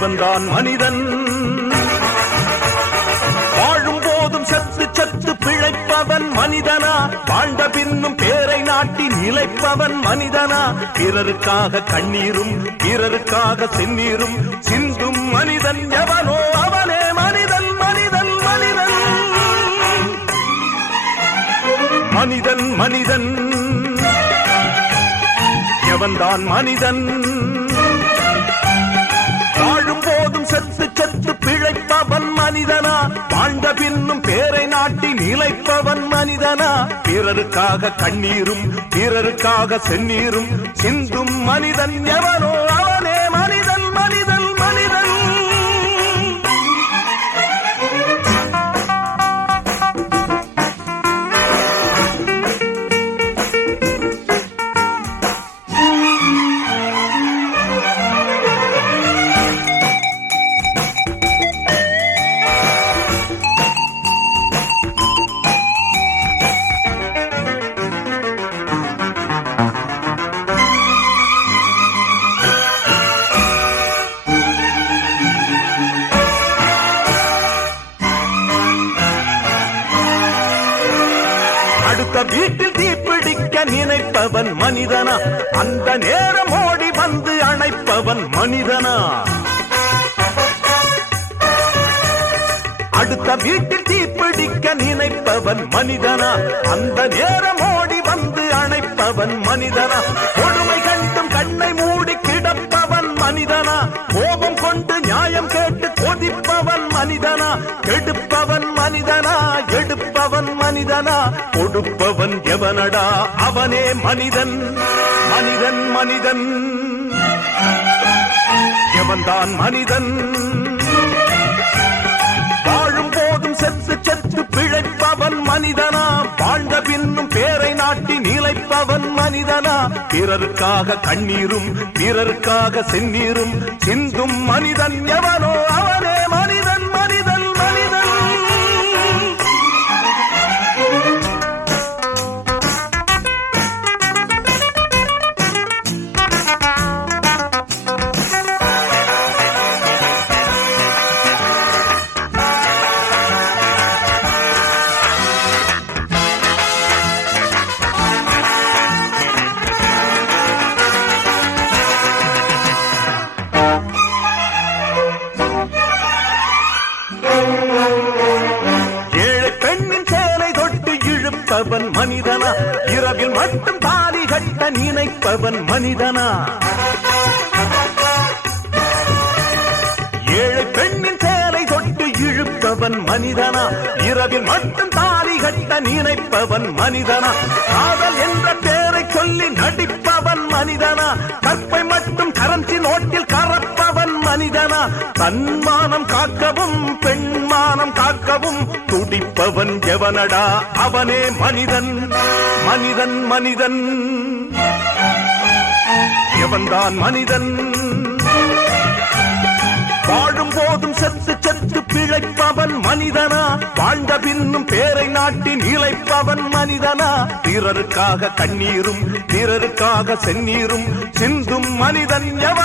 எவன்தான் மனிதன்? வாழும் போதும் சத்து சத்து பிழைப்பவன் மனிதனா? வாழ்ந்த பின்னும் பேரை நாட்டி நிலைப்பவன் மனிதனா? பிறருக்காக கண்ணீரும் பிறருக்காக செந்நீரும் சிந்தும் மனிதன் எவனோ அவனே மனிதன். மனிதன் மனிதன் மனிதன் மனிதன் எவன்தான் மனிதன்? வாழும் போதும் செத்து செத்து பிழைப்பவன் மனிதனா? வாழ்ந்த பின்னும் பேரை நாட்டி நிலைப்பவன் மனிதனா? பிறருக்காக கண்ணீரும் பிறருக்காக செந்நீரும் சிந்தும் மனிதன் எவனோ அவனே மனிதன். மனிதன் மனிதன் அடுத்த வீட்டில் தீப்பிடிக்க நினைப்பவன் மனிதனா? அந்த நேரம் ஓடி வந்து அணைப்பவன் மனிதனா? அடுத்த வீட்டில் தீப்பிடிக்க நினைப்பவன் மனிதனா? அந்த நேரம் ஓடி வந்து அணைப்பவன் மனிதனா? கொடுமை கண்டும் கண்ணை மூடி கிடப்பவன் மனிதனா? கோபம் கொண்டு நியாயம் கேட்டு கொதிப்பவன் மனிதனா? கெடுப்பவன் மனிதனா? எடுப்பவன் மனிதனா? கொடுப்பவன் எவனடா? அவனே மனிதன். மனிதன் மனிதன் எவன்தான் மனிதன்? வாழும் போதும் செத்து செத்து பிழைப்பவன் மனிதனா? வாழ்ந்த பின்னும் பேரை நாட்டி நிலைப்பவன் மனிதனா? பிறருக்காக கண்ணீரும் பிறருக்காக செந்நீரும் சிந்தும் மனிதன் எவனோ அவனே மனிதன். மனிதன் மனிதன் பவன் மனிதனா? இரவில் மட்டும் தாலி கட்ட நினைப்பவன் மனிதனா? ஏழை பெண்ணின் சேலை தொட்டு இழுப்பவன் மனிதனா? இரவில் மட்டும் தாலி கட்ட நினைப்பவன் மனிதனா? காதல் என்ற பேரை சொல்லி நடிப்பவன் மனிதனா? கற்பை மட்டும் கரன்சி நோட்டில் கறப்பவன் மனிதனா? தன்மானம் காக்கவும் பெண்மானம் காக்கவும் துடிப்பவன் எவனடா? அவனே மனிதன். மனிதன் மனிதன் எவன்தான் மனிதன்? வாழும் போதும் செத்து செத்து பிழைப்பவன் மனிதனா? வாழ்ந்த பின்னும் பேரை நாட்டி நிலைப்பவன் மனிதனா? பிறருக்காக கண்ணீரும் பிறருக்காக செந்நீரும் சிந்தும் மனிதன் எவன்?